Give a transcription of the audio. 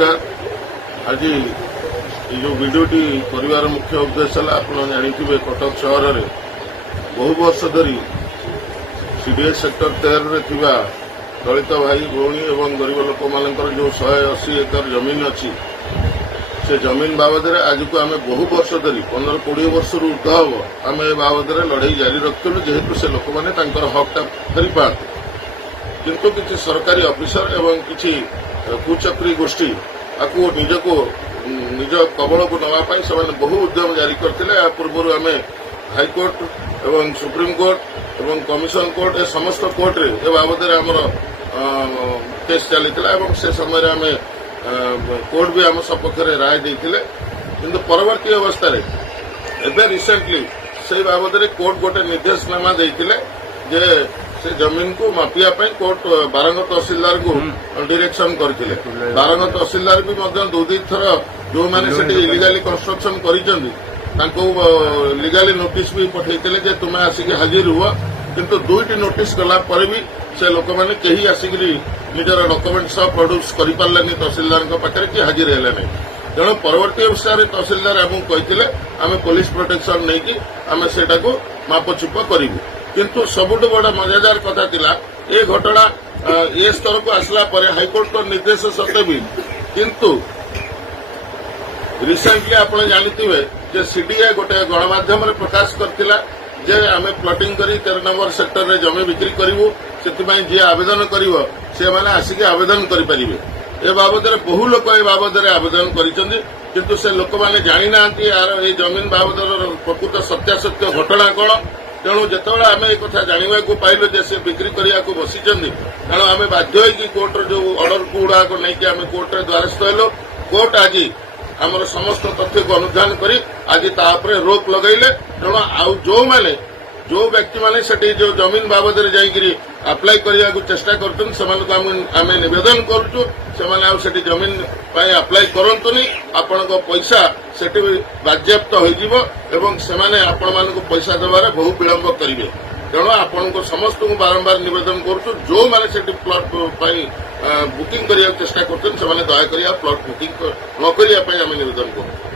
नमस्कार। आज जो वीडियोटी कर मुख्य उद्देश्य है आप जानी कटक सहर में बहु वर्ष धरी सीडीएस सेक्टर 13 में दलित भाई भौणी और गरीब लोक मान जो 180 एकर जमीन अच्छी से जमीन बाबद आज को आम बहु वर्ष धरी 15-20 वर्ष ऊर्ध हम आम ए बाबद लड़ाई जारी रखुलु जेहेतु से लोक मैंने हकटा फेरी पाते किंतु किसी सरकारी ऑफिसर एवं किसी कुचक्री गोष्ठी आपको निज कबल को नापी से बहु उद्यम जारी करते पूर्व आम हाईकोर्ट एवं सुप्रीम कोर्ट एवं कमिशन कोर्ट ए समस्त कोर्ट रे ए बाबद आमर केस चली से समय आम कोर्ट भी आम सपक्ष राय देते किंतु परवर्ती अवस्था एवं रिसेंटली से बाबद कोर्ट गोटे निर्देशनामा देते जे से जमीन को मापिया कोर्ट बारंग तहसीलदार को डायरेक्शन करते बारंग तहसीलदार भी 2-3 थर जो मैंने इलिगाली कंस्ट्रक्शन लीगाली नोटिस भी पठेते जे तुम्हें आसिक हाजिर हुआ किंतु 2टी नोटिस गला पर भी से लोक मैंने कहीं आसिक निजर डॉक्यूमेंट सब प्रोड्यूस कर पारे तहसीलदार पाखे कि हाजिर है नहीं तेणु परवर्ती अवस्था तहसीलदार आमको कहते आम पुलिस प्रोटेक्शन नहीं कि आम से मापचुप करूँ किंतु सबुठ बड़ मजादार कथा थिला ए घटना ए स्तर को आसला परे हाईकोर्ट को निर्देश सत्वे भी किंतु रिसेंटली आप जानते जे सीडीए गोटे गणमाध्यम प्रकाश करथिला जे आमे प्लॉटिंग करी 13 नंबर सेक्टर रे जमी बिक्री करिवु सेति जी आवेदन करिवो से माने आसिके आवेदन करि परिबे ए बाबद बहु लोक ए बाबद आवेदन करिसंदी किंतु से लोक माने जानि नांती यार ए जमीन बाबद प्रकृत सत्यासत्य घटना कोन तेणु जिते आम एक जानवा को पाइलु जे से बिक्री करने को बसी तेणु आम बाध्य कोर्टर जो अर्डर गुड़ाक नहीं आम कोर्ट द्वारस्थ हेलु कोर्ट आज आमर समस्त तथ्य को अनुधान कर आज तापर रोक लगेले तेणु आउ जो व्यक्ति माने सेठी जो जमीन बाबद जाइकरी अप्लाई करने को चेष्टा करते निवेदन करुचु से जमीन अप्लाई करतुनी आपण पैसा सेठी बाज्याप्त हो पैसा देवार बहु विलंब करेंगे तेणु आपण समस्त को बारंबार निवेदन करुचु जो मैंने से प्लॉट बुकिंग करने चेष्टा करते दयाकोरी प्लॉट बुकिंग न करने निवेदन करूँ।